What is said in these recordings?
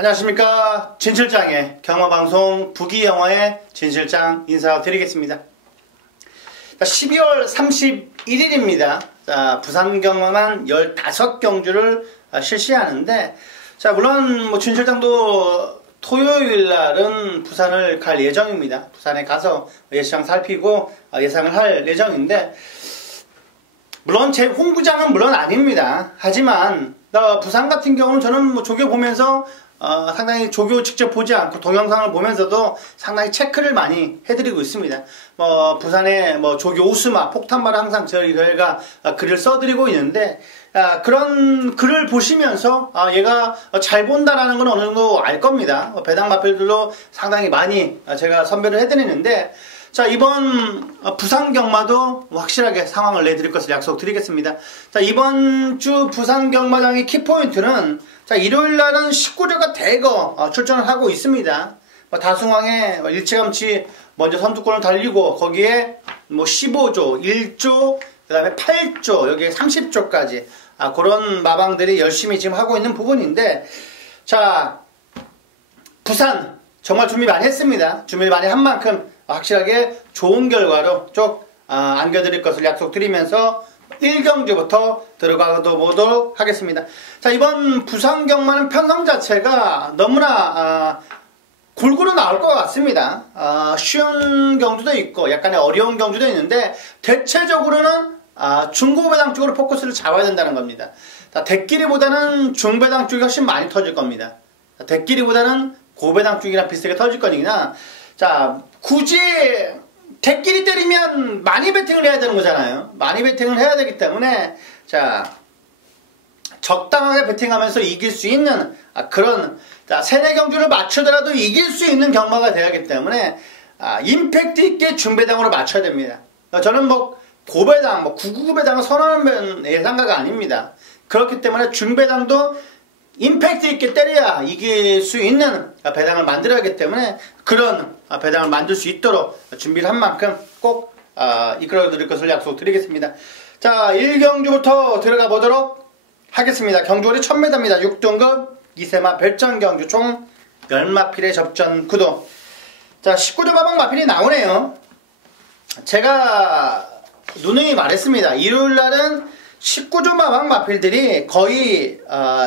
안녕하십니까. 진실장의 경마방송 부기영화의 진실장 인사드리겠습니다. 12월 31일입니다. 부산 경마만 15경주를 실시하는데, 물론 진실장도 토요일 날은 부산을 갈 예정입니다. 부산에 가서 예시장 살피고 예상을 할 예정인데, 물론 제 홍구장은 물론 아닙니다. 하지만 부산 같은 경우는 저는 조교 보면서 상당히 조교 직접 보지 않고 동영상을 보면서도 상당히 체크를 많이 해드리고 있습니다. 부산의 조교 우스마 폭탄마를 항상 저희가 글을 써드리고 있는데, 그런 글을 보시면서 얘가 잘 본다라는 건 어느 정도 알 겁니다. 배당 마필들도 상당히 많이 제가 선별을 해드리는데, 이번 부산 경마도 확실하게 상황을 내드릴 것을 약속드리겠습니다. 이번 주 부산 경마장의 키포인트는 일요일 날은 19조가 대거 출전을 하고 있습니다. 다승왕에 일찌감치 먼저 선두권을 달리고 거기에 15조, 1조, 그 다음에 8조, 여기에 30조까지 그런 마방들이 열심히 지금 하고 있는 부분인데, 부산 정말 준비 많이 했습니다. 준비 많이 한 만큼 확실하게 좋은 결과로 쭉 안겨드릴 것을 약속드리면서 1경주부터 들어가 보도록 하겠습니다. 이번 부산 경마는 편성 자체가 너무나 골고루 나올 것 같습니다. 쉬운 경주도 있고 약간의 어려운 경주도 있는데, 대체적으로는 중고배당 쪽으로 포커스를 잡아야 된다는 겁니다. 대끼리보다는 중배당 쪽이 훨씬 많이 터질 겁니다. 대끼리보다는 고배당 쪽이랑 비슷하게 터질 거니까, 굳이 대끼리 때리면 많이 베팅을 해야 되는 거잖아요. 많이 베팅을 해야 되기 때문에, 적당하게 베팅하면서 이길 수 있는 그런, 세네 경주를 맞추더라도 이길 수 있는 경마가 돼야 하기 때문에, 임팩트 있게 중배당으로 맞춰야 됩니다. 저는 고배당, 999배당을 선언하는 예상가가 아닙니다. 그렇기 때문에 중배당도 임팩트 있게 때려야 이길 수 있는 배당을 만들어야 하기 때문에, 그런 배당을 만들 수 있도록 준비를 한 만큼 꼭 이끌어 드릴 것을 약속드리겠습니다. 1경주부터 들어가 보도록 하겠습니다. 경주거리 1000m입니다. 6등급 2세마 별정 경주 총 10마필의 접전 구도. 19조 마방 마필이 나오네요. 제가 누누이 말했습니다. 일요일 날은 19조 마방 마필들이 거의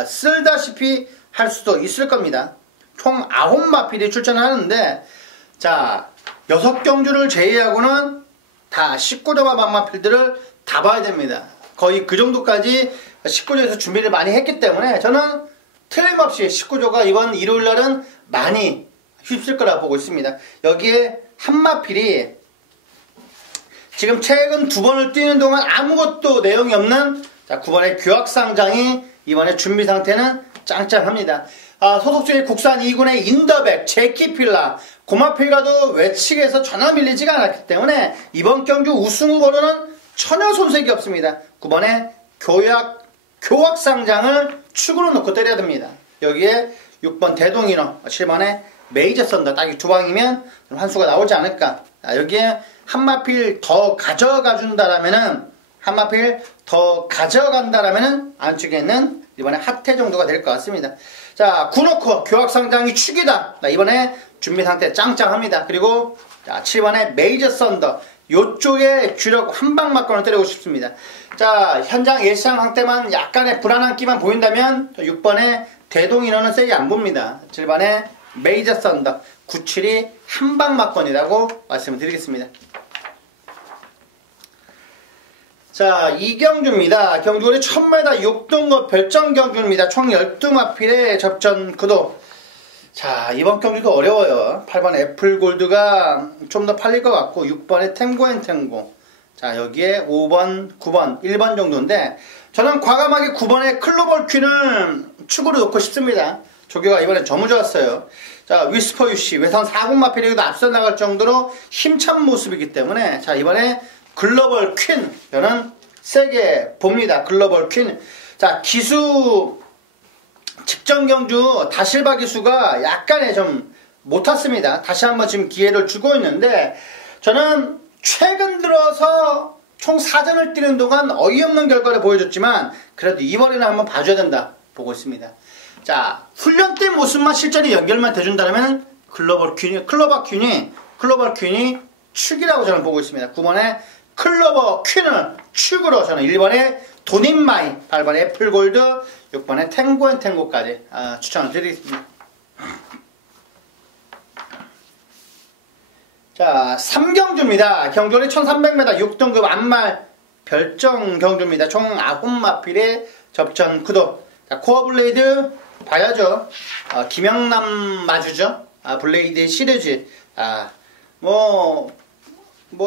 쓸다시피 할 수도 있을 겁니다. 총 9마필이 출전하는데, 6경주를 제외하고는 다 19조 마방 마필들을 다 봐야 됩니다. 거의 그 정도까지 19조에서 준비를 많이 했기 때문에 저는 틀림없이 19조가 이번 일요일 날은 많이 휩쓸 거라 보고 있습니다. 여기에 한마필이 지금 최근 2번을 뛰는 동안 아무것도 내용이 없는 9번의 규학상장이 이번에 준비 상태는 짱짱합니다. 소속 중에 국산 2군의 인더백, 제키필라, 고마필과도 외측에서 전혀 밀리지가 않았기 때문에 이번 경주 우승 후보로는 전혀 손색이 없습니다. 9번의 교학상장을 축으로 놓고 때려야 됩니다. 여기에 6번 대동인어, 7번의 메이저 썬더, 딱 이 두 방이면 환수가 나오지 않을까. 여기에 한마필 더 가져간다라면은 안쪽에 있는 이번에 핫태 정도가 될 것 같습니다. 구노코 교학상장이 축이다. 이번에 준비 상태 짱짱합니다. 그리고 7번의 메이저 썬더, 요쪽에 주력 한방 맞건을 때리고 싶습니다. 현장 예상 상태만 약간의 불안한 끼만 보인다면 6번의 대동인어는 세게 안 봅니다. 7번의 메이저 썬더, 97이 한방 맞건이라고 말씀을 드리겠습니다. 2경주입니다. 경주거리 1000m 6등급 별정 경주입니다. 총 12마필의 접전 구도. 이번 경주도 어려워요. 8번 애플골드가 좀 더 팔릴 것 같고, 6번의 탱고앤탱고, 여기에 5번, 9번, 1번 정도인데, 저는 과감하게 9번의 클로벌 퀸을 축으로 놓고 싶습니다. 조교가 이번에 너무 좋았어요. 위스퍼 유씨, 외선 4군 마필에도 앞서 나갈 정도로 힘찬 모습이기 때문에, 이번에 글로벌 퀸, 저는 세게 봅니다. 글로벌 퀸. 기수, 직전 경주 다실바 기수가 약간의 좀 못 탔습니다. 다시 한번 지금 기회를 주고 있는데, 저는 최근 들어서 총 4전을 뛰는 동안 어이없는 결과를 보여줬지만, 그래도 이번에는 한번 봐줘야 된다 보고 있습니다. 자, 훈련 때 모습만 실전에 연결만 돼준다면 글로벌 퀸이 축이라고 저는 보고 있습니다. 9번에 클로버 퀸을 축으로 저는 1번에 돈인마이, 8번에 애플골드, 6번에 탱고앤탱고까지 추천을 드리겠습니다. 자, 3경주입니다. 경주는 1300m 6등급 안말 별정 경주입니다. 총 9마필의 접전 구도. 자, 코어 블레이드 봐야죠. 김영남 마주죠. 블레이드 시리즈. 뭐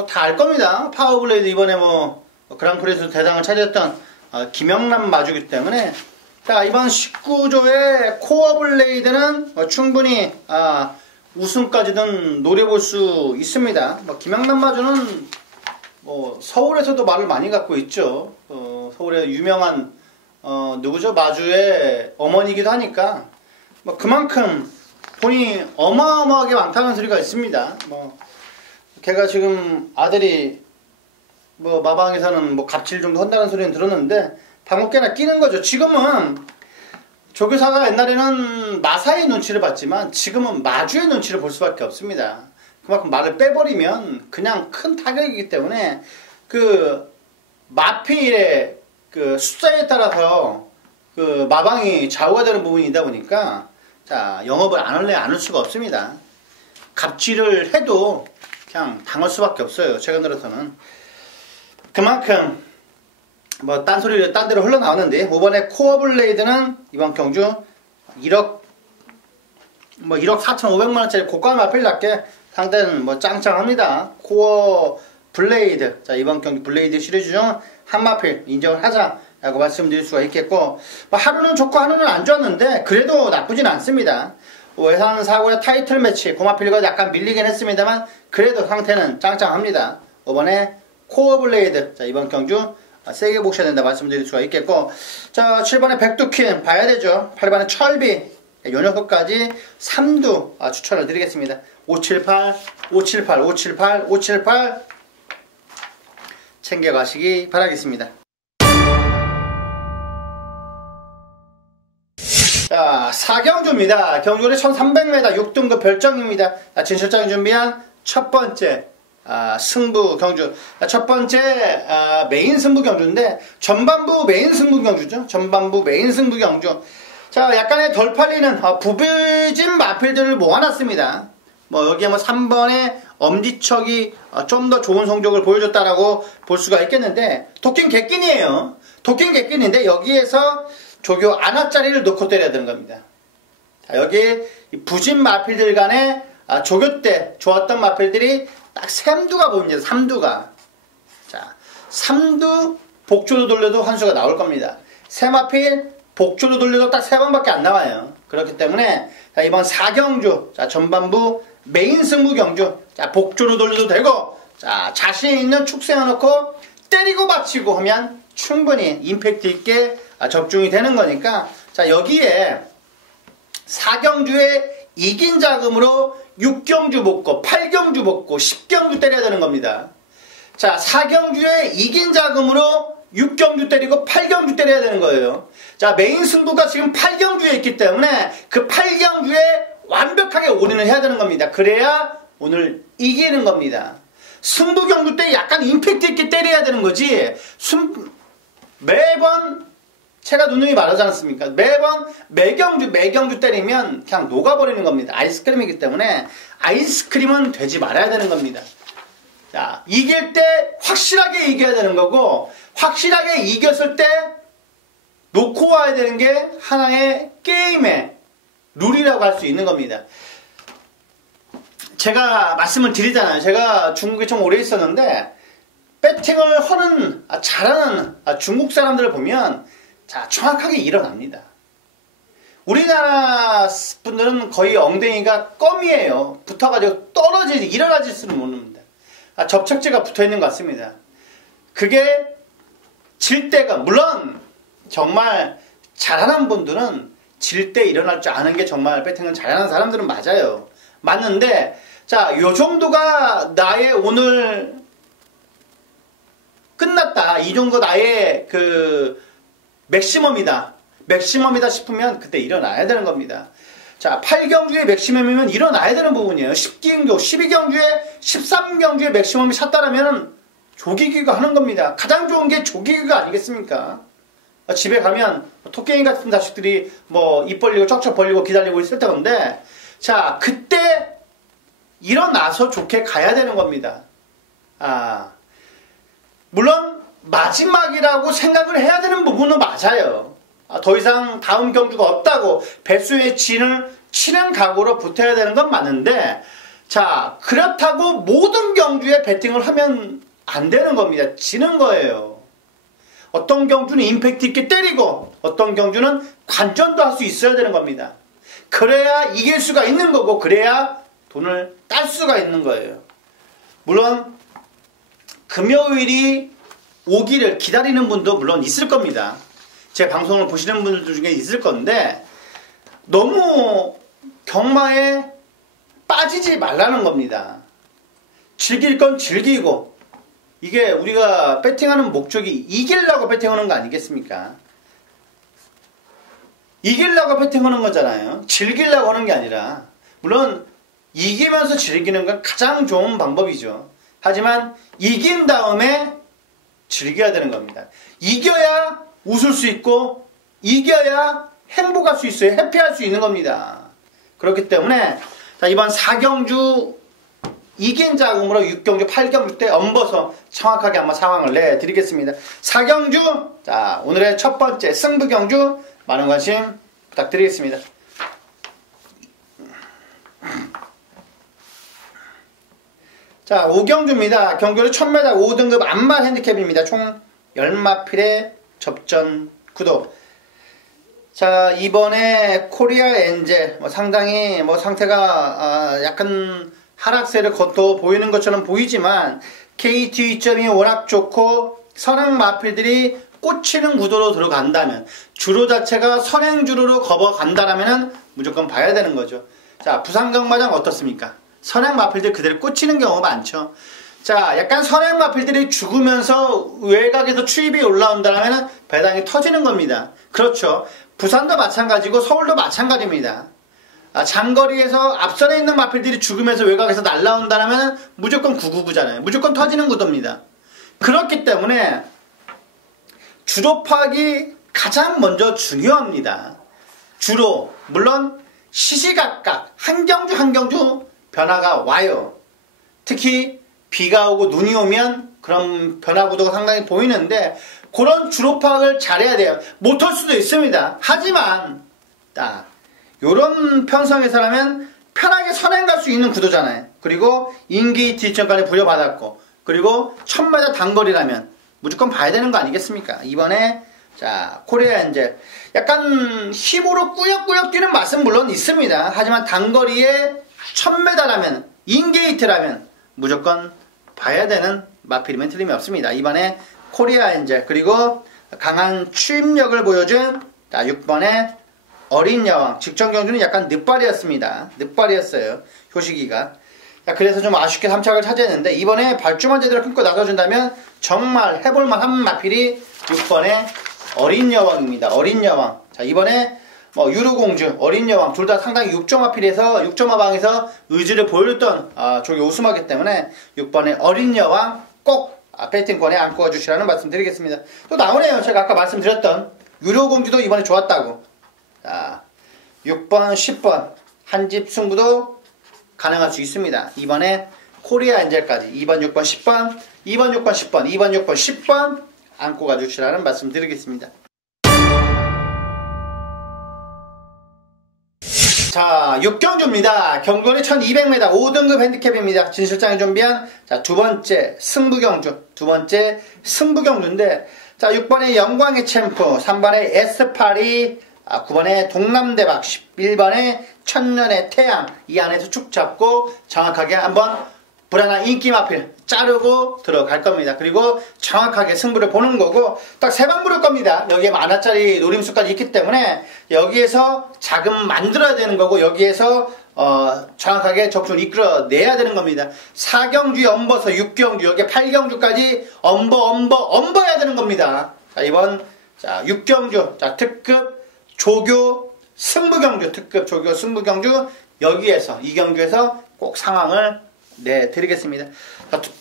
다 알 겁니다. 파워 블레이드 이번에 그랑프리에서 대상을 차지했던 김영남 마주기 때문에 자, 이번 19조의 코어 블레이드는 충분히 우승까지는 노려볼 수 있습니다. 김영남 마주는 서울에서도 말을 많이 갖고 있죠. 서울의 유명한 누구죠? 마주의 어머니이기도 하니까 그만큼 돈이 어마어마하게 많다는 소리가 있습니다. 걔가 지금 아들이 마방에서는 갑질 정도 한다는 소리는 들었는데 방어깨나 끼는 거죠. 지금은 조교사가 옛날에는 마사의 눈치를 봤지만 지금은 마주의 눈치를 볼 수밖에 없습니다. 그만큼 말을 빼버리면 그냥 큰 타격이기 때문에 마필의 숫자에 따라서 마방이 좌우가 되는 부분이다 보니까 자, 영업을 안 할 수가 없습니다. 갑질을 해도 그냥 당할 수밖에 없어요. 최근 들어서는. 그만큼 딴소리를 딴 데로 흘러나오는데 5번에 코어 블레이드는 이번 경주 1억 4,500만원짜리 고가 마필답게 상대는 짱짱합니다. 코어 블레이드. 자, 이번 경기 블레이드 시리즈 중 한 마필 인정을 하자라고 말씀드릴 수가 있겠고, 하루는 좋고 하루는 안 좋았는데 그래도 나쁘진 않습니다. 외산 사고의 타이틀 매치 고마필과 약간 밀리긴 했습니다만 그래도 상태는 짱짱합니다. 5번에 코어 블레이드. 자, 이번 경주 세게 보셔야 된다 말씀드릴 수가 있겠고, 자, 7번에 백두퀸 봐야 되죠. 8번에 철비, 요 녀석까지 3두 추천을 드리겠습니다. 578, 578, 578, 578 챙겨가시기 바라겠습니다. 자, 4경주입니다. 경주는 1300m 6등급 별정입니다. 진실장이 준비한 첫 번째 승부 경주. 첫 번째 메인 승부 경주인데 전반부 메인 승부 경주죠. 전반부 메인 승부 경주. 자, 약간의 덜 팔리는 부비진 마필들을 모아놨습니다. 여기에 3번의 엄지척이 좀 더 좋은 성적을 보여줬다라고 볼 수가 있겠는데, 도킹 객긴이에요. 도킹 객긴인데 여기에서 조교 아나짜리를 놓고 때려야 되는 겁니다. 자, 여기에 부진 마필들 간에 조교 때 좋았던 마필들이 딱 3두가 보입니다. 3두가. 자, 3두 복주로 돌려도 한 수가 나올 겁니다. 세 마필 복주로 돌려도 딱 3번밖에 안 나와요. 그렇기 때문에 자, 이번 4경주 자, 전반부 메인 승부 경주. 자, 복주로 돌려도 되고, 자, 자신 있는 축 세워놓고 때리고 받치고 하면 충분히 임팩트 있게 적중이 되는 거니까, 자, 여기에 4경주에 이긴 자금으로 6경주 먹고 8경주 먹고 10경주 때려야 되는 겁니다. 자, 4경주에 이긴 자금으로 6경주 때리고 8경주 때려야 되는 거예요. 자, 메인 승부가 지금 8경주에 있기 때문에 그 8경주에 완벽하게 올인을 해야 되는 겁니다. 그래야 오늘 이기는 겁니다. 승부 경주 때 약간 임팩트 있게 때려야 되는 거지. 매번 제가 누누이 말하지 않았습니까? 매번 매경주 때리면 그냥 녹아버리는 겁니다. 아이스크림이기 때문에 아이스크림은 되지 말아야 되는 겁니다. 자, 이길 때 확실하게 이겨야 되는 거고, 확실하게 이겼을 때 놓고 와야 되는 게 하나의 게임의 룰이라고 할 수 있는 겁니다. 제가 말씀을 드리잖아요. 제가 중국에 좀 오래 있었는데 배팅을 잘하는 중국 사람들을 보면 자, 정확하게 일어납니다. 우리나라 분들은 거의 엉덩이가 껌이에요. 붙어가지고 일어나질 수는 모릅니다. 접착제가 붙어있는 것 같습니다. 그게 질 때가, 물론 정말 잘하는 분들은 질 때 일어날 줄 아는 게 정말 배팅을 잘하는 사람들은 맞아요. 맞는데, 자, 요 정도가 나의 오늘 끝났다. 이 정도 나의 맥시멈이다. 맥시멈이다 싶으면 그때 일어나야 되는 겁니다. 자, 8경주의 맥시멈이면 일어나야 되는 부분이에요. 10경주, 12경주에 13경주의 맥시멈이 찼다라면 조기기가 하는 겁니다. 가장 좋은 게 조기기가 아니겠습니까? 집에 가면 토깽이 같은 자식들이 뭐 입 벌리고 쩍쩍 벌리고 기다리고 있을 때인데, 자, 그때 일어나서 좋게 가야 되는 겁니다. 물론 마지막이라고 생각을 해야 되는 부분은 맞아요. 더 이상 다음 경주가 없다고 배수의 진을 치는 각오로 붙어야 되는 건 맞는데, 자, 그렇다고 모든 경주에 배팅을 하면 안 되는 겁니다. 지는 거예요. 어떤 경주는 임팩트 있게 때리고 어떤 경주는 관전도 할 수 있어야 되는 겁니다. 그래야 이길 수가 있는 거고, 그래야 돈을 딸 수가 있는 거예요. 물론 금요일이 오기를 기다리는 분도 물론 있을 겁니다. 제 방송을 보시는 분들 중에 있을 건데, 너무 경마에 빠지지 말라는 겁니다. 즐길 건 즐기고, 이게 우리가 배팅하는 목적이 이기려고 배팅하는 거 아니겠습니까? 이기려고 배팅하는 거잖아요. 즐기려고 하는 게 아니라. 물론 이기면서 즐기는 건 가장 좋은 방법이죠. 하지만 이긴 다음에 즐겨야 되는 겁니다. 이겨야 웃을 수 있고, 이겨야 행복할 수 있어요. 해피할 수 있는 겁니다. 그렇기 때문에 자, 이번 4경주 이긴 자금으로 6경주, 8경주 때 엄버서 정확하게 한번 상황을 내드리겠습니다. 4경주, 자, 오늘의 첫 번째 승부경주 많은 관심 부탁드리겠습니다. 자, 5경주입니다. 경주는 1000m 5등급 안마 핸디캡입니다. 총 10마필의 접전 구도. 자, 이번에 코리아 엔젤 상당히 상태가 약간 하락세를 겉도 보이는 것처럼 보이지만 KT 점이 워낙 좋고 선행 마필들이 꽂히는 구도로 들어간다면, 주로 자체가 선행주로로 접어간다라면 무조건 봐야 되는 거죠. 자, 부산경마장 어떻습니까? 선행 마필들 그대로 꽂히는 경우가 많죠. 자, 약간 선행 마필들이 죽으면서 외곽에서 추입이 올라온다면 배당이 터지는 겁니다. 그렇죠. 부산도 마찬가지고 서울도 마찬가지입니다. 장거리에서 앞선에 있는 마필들이 죽으면서 외곽에서 날라온다면 무조건 999잖아요. 무조건 터지는 구도입니다. 그렇기 때문에 주로 파악이 가장 먼저 중요합니다. 주로 물론 시시각각 한 경주 한 경주 변화가 와요. 특히 비가 오고 눈이 오면 그런 변화 구도가 상당히 보이는데, 그런 주로 파악을 잘해야 돼요. 못할 수도 있습니다. 하지만 요런 편성에서라면 편하게 선행 갈 수 있는 구도잖아요. 그리고 인게이트 2점까지 부여받았고, 그리고 1000m 단거리라면 무조건 봐야 되는 거 아니겠습니까? 이번에 자, 코리아 엔젤 약간 힘으로 꾸역꾸역 뛰는 맛은 물론 있습니다. 하지만 단거리에 1000m라면, 인게이트라면 무조건 봐야 되는 마필이면 틀림이 없습니다. 이번에 코리아 엔젤, 그리고 강한 추임력을 보여준 6번의 어린 여왕. 직전 경주는 약간 늦발이었습니다. 늦발이었어요, 효시기가. 그래서 좀 아쉽게 3착을 차지했는데, 이번에 발주만 제대로 끊고 나서준다면 정말 해볼만한 마필이 6번의 어린 여왕입니다. 어린 여왕. 자, 이번에 유로공주, 어린 여왕 둘 다 상당히 6점마필에서 6점마방에서 의지를 보여줬던 저기 우승하기 때문에 6번의 어린 여왕 꼭 배팅권에 안고 와주시라는 말씀 드리겠습니다. 또 나오네요. 제가 아까 말씀드렸던 유로공주도 이번에 좋았다고. 자, 6번, 10번 한 집 승부도 가능할 수 있습니다. 이번에 코리아 엔젤까지 2번, 6번, 10번, 2번, 6번, 10번, 2번, 6번, 10번 안고 가주시라는 말씀 드리겠습니다. 자, 6경주입니다. 경주는 1200m 5등급 핸디캡입니다. 진실장이 준비한 두 번째 승부경주인데, 자, 6번의 영광의 챔프, 3번의 S8이 9번의 동남대박, 11번의 천년의 태양, 이 안에서 축 잡고 정확하게 한번 불안한 인기 마필 자르고 들어갈 겁니다. 그리고 정확하게 승부를 보는 거고, 딱 3방 부를 겁니다. 여기에 만화짜리 노림수까지 있기 때문에 여기에서 자금 만들어야 되는 거고, 여기에서 정확하게 적중을 이끌어내야 되는 겁니다. 4경주 엄버서 6경주, 여기에 8경주까지 엄버해야 되는 겁니다. 자, 이번 6경주 특급 조교 승부경주, 특급 조교 승부경주, 여기에서 이 경주에서 꼭 상황을 드리겠습니다.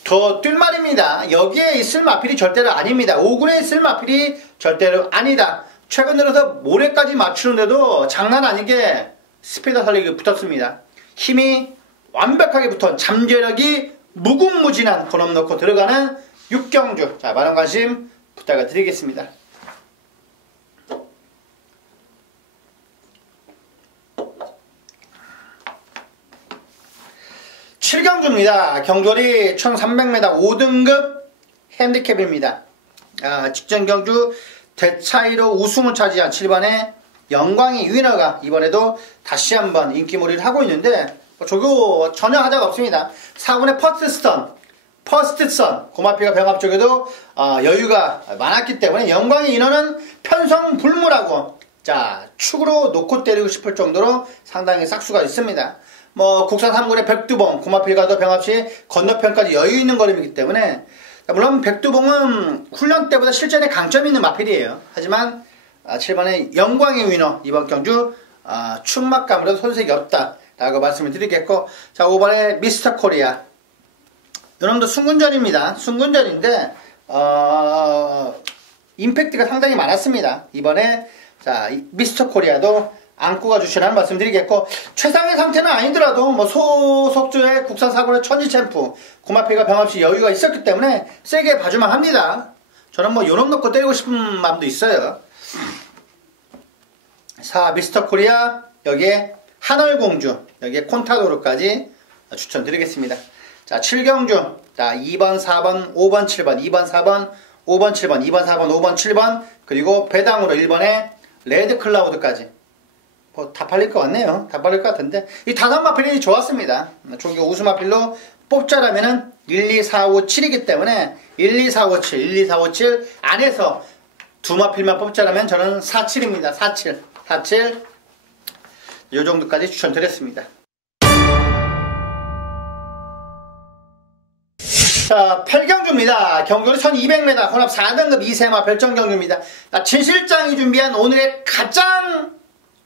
더 뛸 말입니다. 여기에 있을 마필이 절대로 아닙니다. 5군에 있을 마필이 절대로 아니다. 최근 들어서 모레까지 맞추는데도 장난 아니게 스피드 살리기 붙었습니다. 힘이 완벽하게 붙은 잠재력이 무궁무진한 그놈 넣고 들어가는 6경주. 자, 많은 관심 부탁을 드리겠습니다. 경주입니다. 경주리 1300m 5등급 핸디캡입니다. 직전 경주 대차이로 우승을 차지한 7번의 영광이 위너가 이번에도 다시 한번 인기몰이를 하고 있는데 조교 전혀 하자가 없습니다. 4군의 퍼스트선 고마피가 병합 쪽에도 여유가 많았기 때문에 영광의 인어는 편성불무라고 축으로 놓고 때리고 싶을 정도로 상당히 싹수가 있습니다. 국산 3군의 백두봉, 고마필과도 병합시 건너편까지 여유 있는 거림이기 때문에 물론 백두봉은 훈련 때보다 실전에 강점이 있는 마필이에요. 하지만 7번의 영광의 위너 이번 경주 충막감으로도 손색이 없다라고 말씀을 드리겠고, 자 5번의 미스터 코리아 이놈도 순군전입니다. 순군전인데 임팩트가 상당히 많았습니다. 이번에 미스터 코리아도 안고가 주시라는 말씀드리겠고, 최상의 상태는 아니더라도 소속주의 국산 4군의 천지 챔프 고마피가 병합시 여유가 있었기 때문에 세게 봐주만 합니다. 저는 요놈 놓고 때리고 싶은 마음도 있어요. 미스터 코리아, 여기에 하늘공주, 여기에 콘타도르까지 추천드리겠습니다. 7경주 2번 4번 5번 7번 2번 4번 5번 7번 2번 4번 5번 7번 그리고 배당으로 1번에 레드클라우드까지 다 팔릴 것 같네요. 다 팔릴 것 같은데 이 다섯 마필이 좋았습니다. 조교 우수 마필로 뽑자라면은 1, 2, 4, 5, 7이기 때문에 1, 2, 4, 5, 7, 1, 2, 4, 5, 7 안에서 두 마필만 뽑자라면 저는 4, 7입니다. 4, 7, 4, 7 요 정도까지 추천드렸습니다. 자, 8경주입니다. 경주는 1200m 혼합 4등급 2세마 별정경주입니다. 진실장이 준비한 오늘의 가장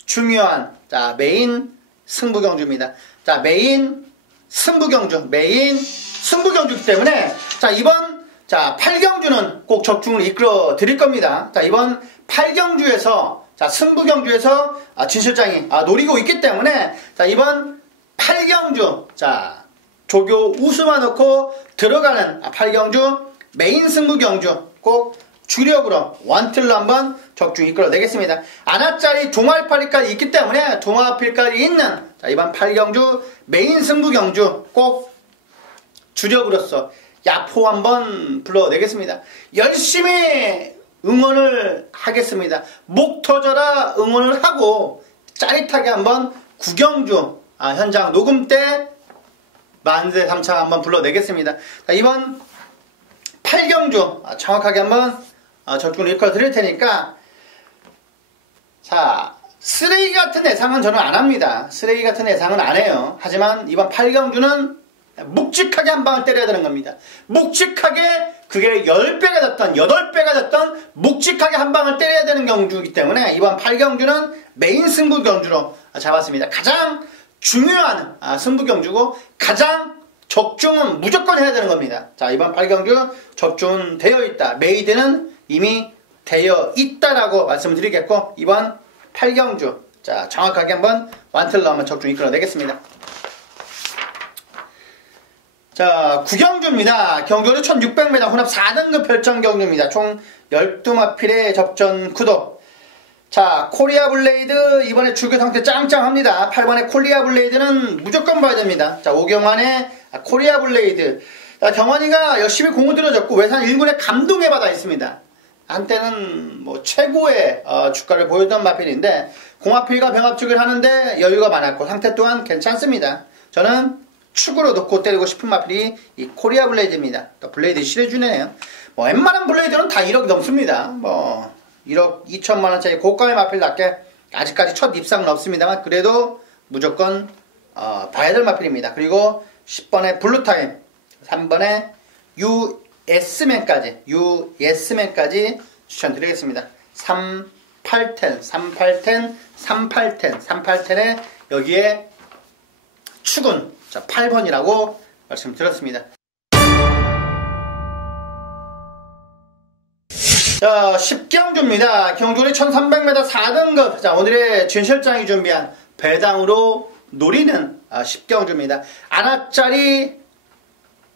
중요한 메인 승부경주입니다. 메인 승부경주이기 때문에 이번 8경주는 꼭 적중을 이끌어 드릴 겁니다. 이번 8경주에서 승부경주에서 진실장이 노리고 있기 때문에 이번 8경주 조교 우수만 넣고 들어가는 8경주 메인 승부경주 꼭 주력으로 원틀로 한번 적중 이끌어내겠습니다. 아나짜리 동아필까지 있기 때문에 동아필까지 있는 이번 8경주 메인 승부경주 꼭 주력으로서 야포 한번 불러내겠습니다. 열심히 응원을 하겠습니다. 목 터져라 응원을 하고 짜릿하게 한번 구경주 현장 녹음 때 만세 삼창 한번 불러내겠습니다. 이번 8경주 정확하게 한번 적중을 이끌어 드릴 테니까 쓰레기 같은 예상은 저는 안 합니다. 쓰레기 같은 예상은 안 해요. 하지만 이번 8경주는 묵직하게 한 방을 때려야 되는 겁니다. 묵직하게 그게 10배가 됐던 8배가 됐던 묵직하게 한 방을 때려야 되는 경주이기 때문에 이번 8경주는 메인 승부 경주로 잡았습니다. 가장 중요한 승부경주고 가장 적중은 무조건 해야 되는 겁니다. 이번 8경주 적중은 되어 있다. 메이드는 이미 되어 있다라고 말씀을 드리겠고, 이번 8경주 정확하게 한번 완틀로 한번 적중 이끌어 내겠습니다. 9경주입니다. 경주는 1600m 혼합 4등급 별정경주입니다. 총 12마필의 접전 구도. 코리아 블레이드 이번에 주교 상태 짱짱합니다. 8번의 코리아 블레이드는 무조건 봐야 됩니다. 오경환의 코리아 블레이드. 경환이가 열심히 공을 들여줬고 외산 1군에 감동의 바다 있습니다. 한때는 최고의 주가를 보였던 마필인데 공마필과 병합축을 하는데 여유가 많았고 상태 또한 괜찮습니다. 저는 축으로 놓고 때리고 싶은 마필이 이 코리아 블레이드입니다. 또 블레이드 실해주네요. 웬만한 블레이드는 다 1억 넘습니다. 1억 2천만원짜리 고가의 마필답게 아직까지 첫 입상은 없습니다만 그래도 무조건 봐야 될 마필입니다. 그리고 10번의 블루타임, 3번의 US맨까지 추천드리겠습니다. 3, 810, 3810, 3810, 3810에 여기에 축은 자 8번이라고 말씀드렸습니다. 자, 10경주입니다. 경주리 1300m 4등급. 자, 오늘의 진 실장이 준비한 배당으로 노리는 10경주입니다. 안압짜리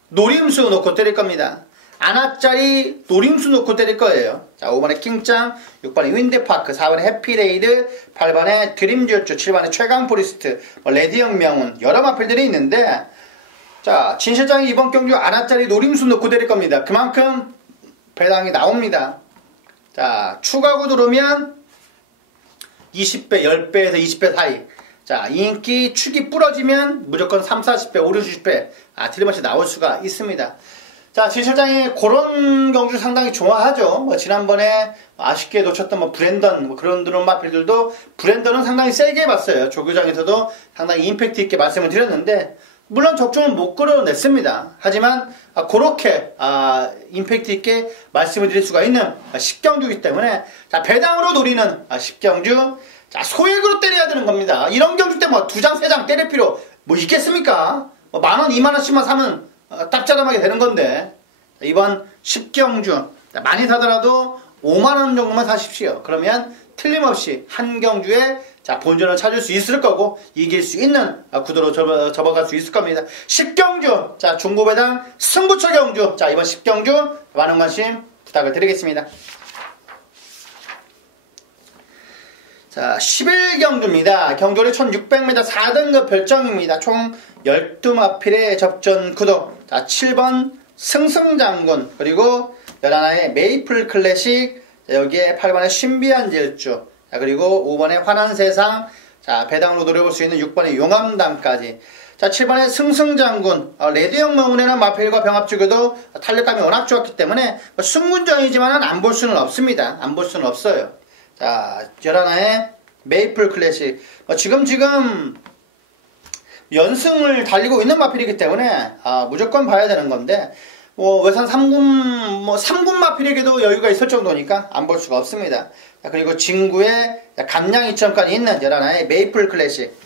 노림수 놓고 때릴 겁니다. 안압짜리 노림수 놓고 때릴 거예요. 자, 5번에 킹짱, 6번에 윈드파크, 4번에 해피레이드, 8번에 드림듀얼주, 7번에 최강포리스트, 레디형 명운 여러 마필들이 있는데 자, 진 실장이 이번 경주 안압짜리 노림수 놓고 때릴 겁니다. 그만큼 배당이 나옵니다. 자, 추가고 들어오면 20배, 10배에서 20배 사이. 자, 인기 축이 부러지면 무조건 3, 40배, 5, 60배 틀림없이 나올 수가 있습니다. 자, 진 실장이 그런 경주 상당히 좋아하죠. 지난번에 아쉽게 놓쳤던 브랜던 그런 마필들도 브랜던은 상당히 세게 해봤어요. 조교장에서도 상당히 임팩트 있게 말씀을 드렸는데 물론 적중을 못 끌어냈습니다. 하지만 그렇게 임팩트 있게 말씀을 드릴 수가 있는 10경주이기 때문에 자, 배당으로 노리는 10경주. 자, 소액으로 때려야 되는 겁니다. 이런 경주 때 2장, 3장 때릴 필요 있겠습니까? 만원, 2만원씩만 사면 딱자람하게 되는 건데 이번 10경주 많이 사더라도 5만원 정도만 사십시오. 그러면 틀림없이 한 경주에 자, 본전을 찾을 수 있을 거고 이길 수 있는 구도로 접어갈 수 있을 겁니다. 10경주 자, 중고배당 승부처 경주. 자, 이번 10경주 많은 관심 부탁을 드리겠습니다. 자, 11경주입니다. 경주리 1600m 4등급 별정입니다. 총 12마필의 접전 구도. 자, 7번 승승장군, 그리고 11의 메이플 클래식, 자, 여기에 8번의 신비한 질주, 자, 그리고 5번의 환한 세상, 자, 배당으로 노려볼 수 있는 6번의 용암담까지. 자, 7번의 승승장군, 레드형 명운에는 마필과 병합주교도 탄력감이 워낙 좋았기 때문에 승문전이지만 안 볼 수는 없습니다. 안 볼 수는 없어요. 자, 11의 메이플 클래식. 지금 연승을 달리고 있는 마필이기 때문에 무조건 봐야 되는 건데 외산 3군 3군 마필에게도 여유가 있을 정도니까 안 볼 수가 없습니다. 자, 그리고 진구에 감량 2점까지 있는 11의 메이플 클래식.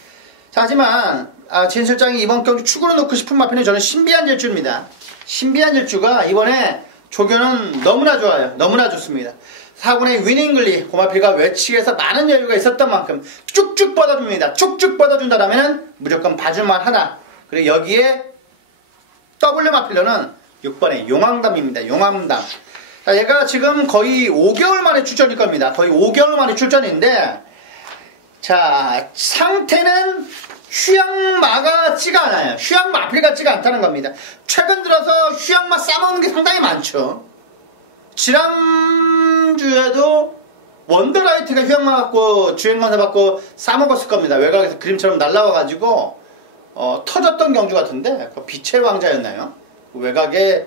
자, 하지만 진 실장이 이번 경주 축으로 놓고 싶은 마필은 저는 신비한 질주입니다. 신비한 질주가 이번에 조교는 너무나 좋아요. 너무나 좋습니다. 4군의 위닝글리 고마필과 외측에서 많은 여유가 있었던 만큼 쭉쭉 뻗어줍니다. 쭉쭉 뻗어준다라면 무조건 봐줄만 하다. 그리고 여기에 W 마필러는 6번의 용암담입니다. 용암담. 자, 얘가 지금 거의 5개월 만에 출전일 겁니다. 거의 5개월 만에 출전인데 자, 상태는 휴양마 같지가 않아요. 휴양마 마필 같지가 않다는 겁니다. 최근 들어서 휴양마 싸먹는 게 상당히 많죠. 지난주에도 원더라이트가 휴양마 받고 주행관사 받고 싸먹었을 겁니다. 외곽에서 그림처럼 날라와가지고 터졌던 경주 같은데 빛의 왕자였나요? 외곽에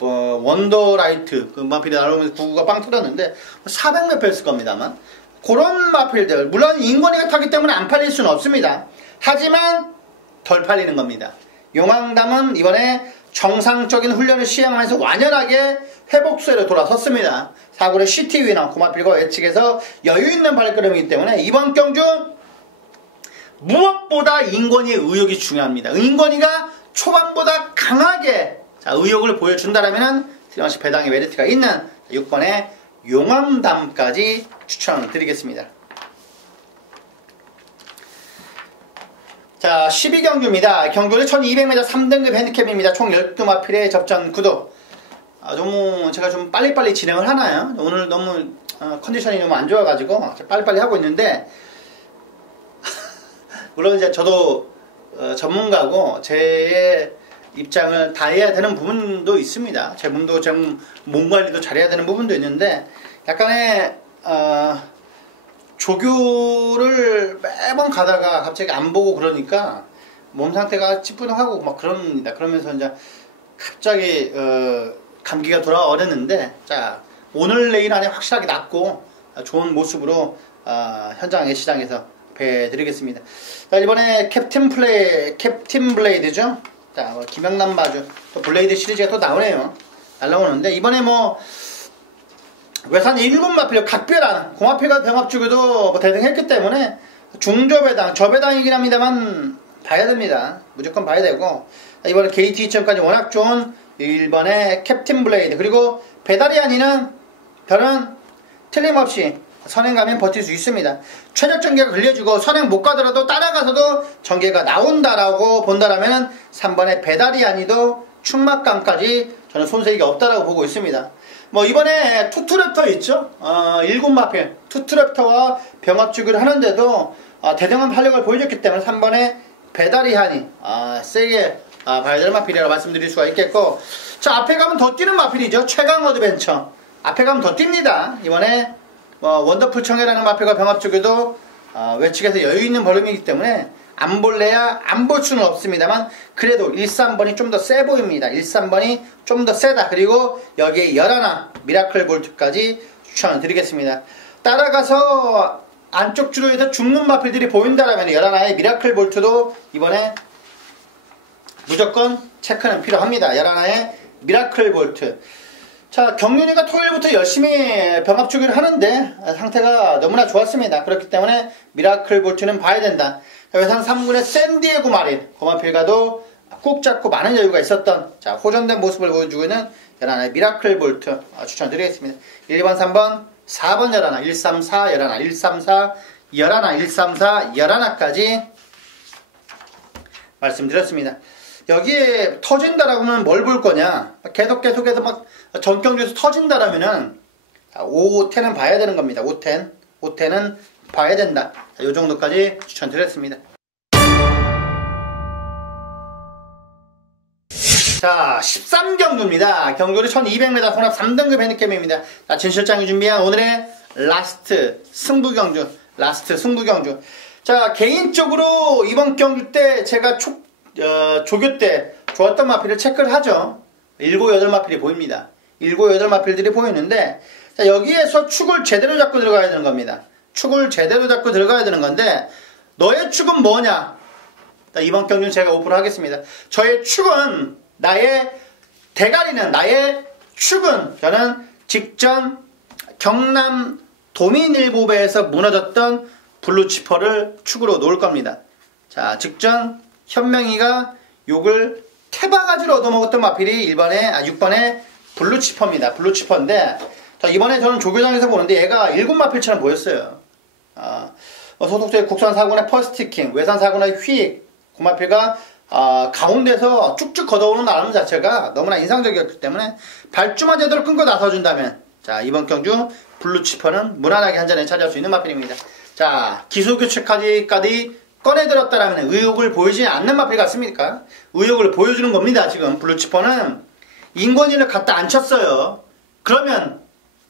원더라이트 그 마필이 날아오면서 구구가 빵 터졌는데 400몇 표 했을 겁니다만 그런 마필들 물론 인권위가 타기 때문에 안 팔릴 수는 없습니다. 하지만 덜 팔리는 겁니다. 용왕담은 이번에 정상적인 훈련을 시행하면서 완연하게 회복수로 돌아섰습니다. 4군의 시티위너 고마필과 외측에서 여유있는 발걸음이기 때문에 이번 경주 무엇보다 인권위의 의욕이 중요합니다. 인권위가 초반보다 강하게 의욕을 보여준다면 틀림없이 배당의 메리트가 있는 6번의 용암담까지 추천드리겠습니다. 자, 12경주입니다. 경주는 1200m 3등급 핸디캡입니다. 총 12마필의 접전 구도. 너무 제가 좀 빨리빨리 진행을 하나요? 오늘 너무 컨디션이 너무 안 좋아가지고 빨리빨리 하고 있는데 물론 이제 저도 전문가고 제 입장을 다해야 되는 부분도 있습니다. 제 몸 관리도 잘해야 되는 부분도 있는데 약간의 조교를 매번 가다가 갑자기 안 보고 그러니까 몸 상태가 찌뿌둥하고 막 그럽니다. 그러면서 이제 갑자기 감기가 돌아오렸는데 자, 오늘 내일 안에 확실하게 낫고 좋은 모습으로 현장 예시장에서 뵈드리겠습니다. 자, 이번에 캡틴 블레이드죠. 자, 김영남 바주 또 블레이드 시리즈가 또 나오네요. 날라오는데 이번에 외산 1군마필 각별한 공마필과 병합주기도 뭐 대등했기 때문에 중저배당, 저배당이긴 합니다만 봐야 됩니다. 무조건 봐야 되고, 이번에 게이트 2000까지 워낙 좋은 1번의 캡틴 블레이드, 그리고 배다리아니는 별은 틀림없이 선행 가면 버틸 수 있습니다. 최적 전개가 걸려주고 선행 못 가더라도 따라가서도 전개가 나온다라고 본다라면 3번의 배다리아니도 충막감까지 저는 손색이 없다라고 보고 있습니다. 뭐 이번에 투투랩터 있죠? 1군마필 투투랩터와 병합주기를 하는데도 대등한 활력을 보여줬기 때문에 3번의 배다리아니 세게 봐야 될 마필이라고 말씀드릴 수가 있겠고, 자, 앞에 가면 더 뛰는 마필이죠. 최강 어드벤처. 앞에 가면 더 뜁니다. 이번에 원더풀 청해라는 마필과 병합주기도 외측에서 여유있는 벌음이기 때문에 안 볼래야 안 볼 수는 없습니다만, 그래도 1-3번이 좀 더 세 보입니다. 1-3번이 좀 더 세다. 그리고 여기에 11 미라클 볼트까지 추천을 드리겠습니다. 따라가서 안쪽 주로에서 죽는 마필들이 보인다라면 11의 미라클 볼트도 이번에 무조건 체크는 필요합니다. 11의 미라클 볼트. 자, 경륜이가 토요일부터 열심히 병합주기를 하는데 상태가 너무나 좋았습니다. 그렇기 때문에 미라클 볼트는 봐야 된다. 외산 3군의 샌디에고 마린, 고마필과도 꾹 잡고 많은 여유가 있었던, 자, 호전된 모습을 보여주고 있는 11의 미라클 볼트 추천드리겠습니다. 1번, 3번, 4번 11, 134, 11, 134, 11, 134, 11까지 말씀드렸습니다. 여기에 터진다라고 하면 뭘 볼 거냐? 계속해서 막 전경주에서 터진다라면은 510은 봐야 되는 겁니다. 510은 봐야 된다. 이 정도까지 추천드렸습니다. 자, 13경주입니다. 경주는 1200m 혼합 3등급 핸디캡입니다. 자, 진 실장이 준비한 오늘의 라스트 승부경주. 자, 개인적으로 이번 경주 때 제가 조교 때 좋았던 마필을 체크를 하죠. 7, 8마필이 보입니다. 7, 8마필들이 보이는데, 자, 여기에서 축을 제대로 잡고 들어가야 되는 겁니다. 축을 제대로 잡고 들어가야 되는 건데, 너의 축은 뭐냐? 자, 이번 경주는 제가 오픈을 하겠습니다. 저의 축은, 나의 대가리는, 나의 축은, 저는 직전 경남 도민일보배에서 무너졌던 블루치퍼를 축으로 놓을 겁니다. 자, 직전 현명이가 욕을 태바가지로 얻어먹었던 마필이 6번의 블루치퍼입니다. 블루치퍼인데, 자, 이번에 저는 조교장에서 보는데 얘가 1군 마필처럼 보였어요. 소속주의 국산 4군의 퍼스티킹, 외산 4군의 휙, 고마필가 가운데서 쭉쭉 걷어오는 나름 자체가 너무나 인상적이었기 때문에 발주만 제대로 끊고 나서준다면, 자, 이번 경주 블루치퍼는 무난하게 한 잔에 차지할 수 있는 마필입니다. 자, 기술교체까지 꺼내들었다라면 의욕을 보이지 않는 마필 같습니까? 의욕을 보여주는 겁니다. 지금 블루치퍼는 인권위를 갖다 앉혔어요. 그러면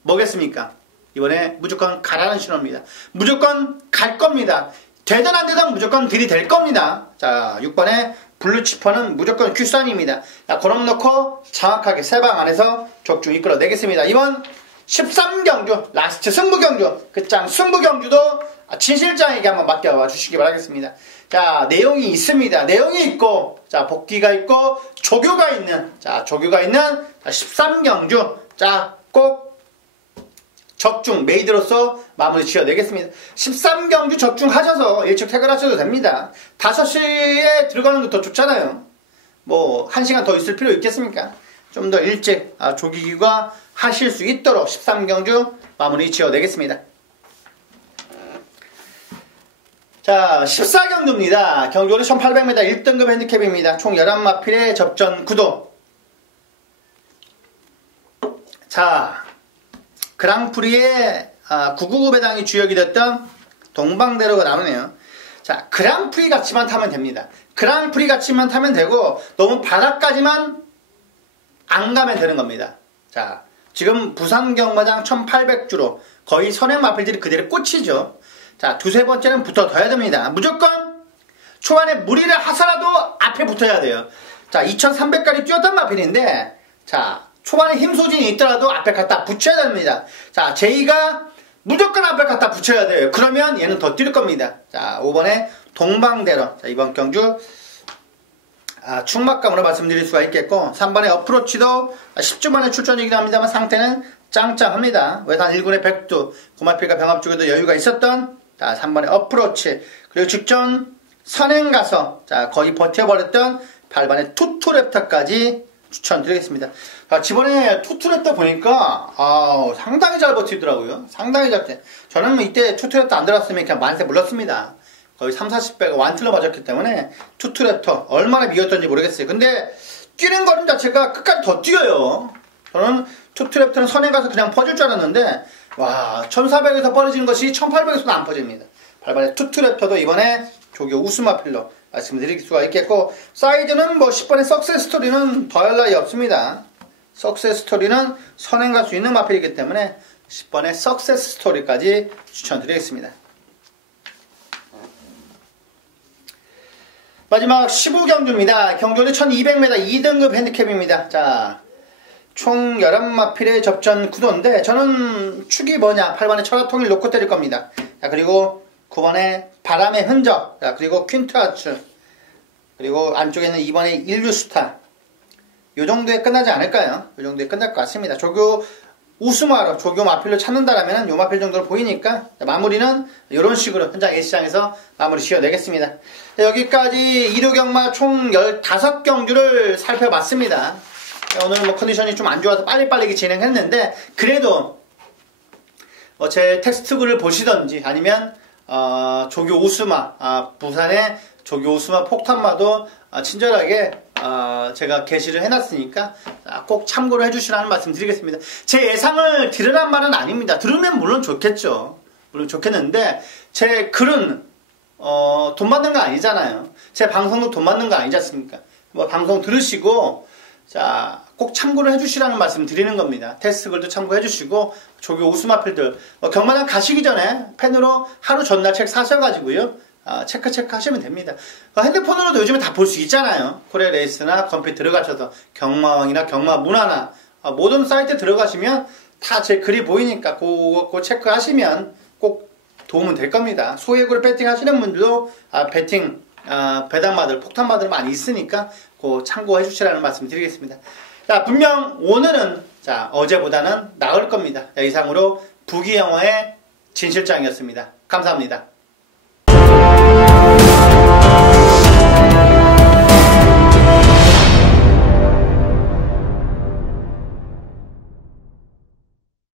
뭐겠습니까? 이번에 무조건 가라는 신호입니다. 무조건 갈 겁니다. 되든 안 되든 무조건 들이댈 겁니다. 자, 6번의 블루치퍼는 무조건 큐산입니다. 자, 그럼 놓고 정확하게 세 방 안에서 적중 이끌어내겠습니다. 이번 13경주 라스트 승부경주, 끝장 승부경주도 진 실장에게 한번 맡겨와 주시기 바라겠습니다. 자, 내용이 있습니다. 내용이 있고, 자, 복귀가 있고, 조교가 있는, 자, 13경주, 자, 꼭 적중 메이드로서 마무리 지어내겠습니다. 13경주 적중하셔서 일찍 퇴근하셔도 됩니다. 5시에 들어가는 것도 좋잖아요. 뭐 1시간 더 있을 필요 있겠습니까? 좀 더 일찍 조기기가 하실 수 있도록 13경주 마무리 지어내겠습니다. 자, 14경주입니다. 경주는 1800m 1등급 핸디캡입니다. 총 11마필의 접전 구도. 자, 그랑프리의 999 배당이 주역이 됐던 동방대로가 나오네요. 자, 그랑프리 같이만 타면 됩니다. 그랑프리 같이만 타면 되고 너무 바닥까지만 안 가면 되는 겁니다. 자, 지금 부산 경마장 1800주로 거의 선행 마필들이 그대로 꽂히죠. 자, 두세 번째는 붙어둬야 됩니다. 무조건 초반에 무리를 하서라도 앞에 붙어야 돼요. 자, 2300까지 뛰었던 마필인데, 자, 초반에 힘 소진이 있더라도 앞에 갖다 붙여야 됩니다. 자, 제이가 무조건 앞에 갖다 붙여야 돼요. 그러면 얘는 더 뛸 겁니다. 자, 5번에 동방대로. 자, 이번 경주 충막감으로 말씀드릴 수가 있겠고, 3번의 어프로치도 10주 만에 출전이긴 합니다만 상태는 짱짱합니다. 외산 1군의 백두, 고마필과 병합 쪽에도 여유가 있었던, 자, 3번의 어프로치, 그리고 직전 선행 가서, 자, 거의 버텨버렸던 8번의 투투랩터까지 추천드리겠습니다. 자, 이번에 투투랩터 보니까, 상당히 잘 버티더라고요. 상당히 잘 버티. 저는 이때 투투랩터 안 들었으면 그냥 만세 물렀습니다. 거의 30-40배가 완틀로 맞았기 때문에 투투랩터 얼마나 미웠던지 모르겠어요. 근데 뛰는 거는 자체가 끝까지 더 뛰어요. 저는 투투랩터는 선에 가서 그냥 퍼질 줄 알았는데 와 1400에서 벌어지는 것이 1800에서도 안 퍼집니다. 8번의 투투랩터도 이번에 조교 우스마필로 말씀드릴 수가 있겠고 사이드는 뭐 10번의 석세스 스토리는 더할 나위 없습니다. 석세스 스토리는 선행 갈 수 있는 마필이기 때문에 10번의 석세스 스토리까지 추천드리겠습니다. 마지막 15경주입니다. 경주는 1200m 2등급 핸디캡입니다. 자, 총 11마필의 접전 구도인데 저는 축이 뭐냐 8번의 철화통일 놓고 때릴 겁니다. 자, 그리고 9번의 바람의 흔적, 자, 그리고 퀸트아츠, 그리고 안쪽에는 2번의 인류스타. 요 정도에 끝나지 않을까요? 요 정도에 끝날 것 같습니다. 조교 우승하러 조교 마필로 찾는다라면 요 마필 정도로 보이니까 마무리는 이런 식으로 현장 A시장에서 마무리 지어내겠습니다. 여기까지 1호 경마 총 15경주를 살펴봤습니다. 오늘 뭐 컨디션이 좀 안 좋아서 빨리빨리 진행했는데 그래도 제 텍스트글을 보시던지 아니면 조교 우스마 부산의 조교 우스마 폭탄마도 친절하게 제가 게시를 해놨으니까 꼭 참고를 해주시라는 말씀 드리겠습니다. 제 예상을 들으란 말은 아닙니다. 들으면 물론 좋겠죠. 물론 좋겠는데 제 글은 돈 받는 거 아니잖아요. 제 방송도 돈 받는 거 아니지 않습니까? 뭐 방송 들으시고 자, 꼭 참고를 해주시라는 말씀 드리는 겁니다. 테스트글도 참고해 주시고 조교 우스마필들 경마장 가시기 전에 펜으로 하루 전날 책 사셔가지고요 체크 하시면 됩니다. 핸드폰으로도 요즘에 다 볼 수 있잖아요. 코리아레이스나 컴퓨터 들어가셔서 경마왕이나 경마문화나 모든 사이트에 들어가시면 다 제 글이 보이니까 그거 체크하시면 꼭 도움은 될 겁니다. 소액으로 배팅 하시는 분들도 배팅 배당마들 폭탄마들 많이 있으니까 그 참고해 주시라는 말씀 드리겠습니다. 자, 분명 오늘은 자 어제보다는 나을 겁니다. 이상으로 부기영화의 진실장이었습니다. 감사합니다.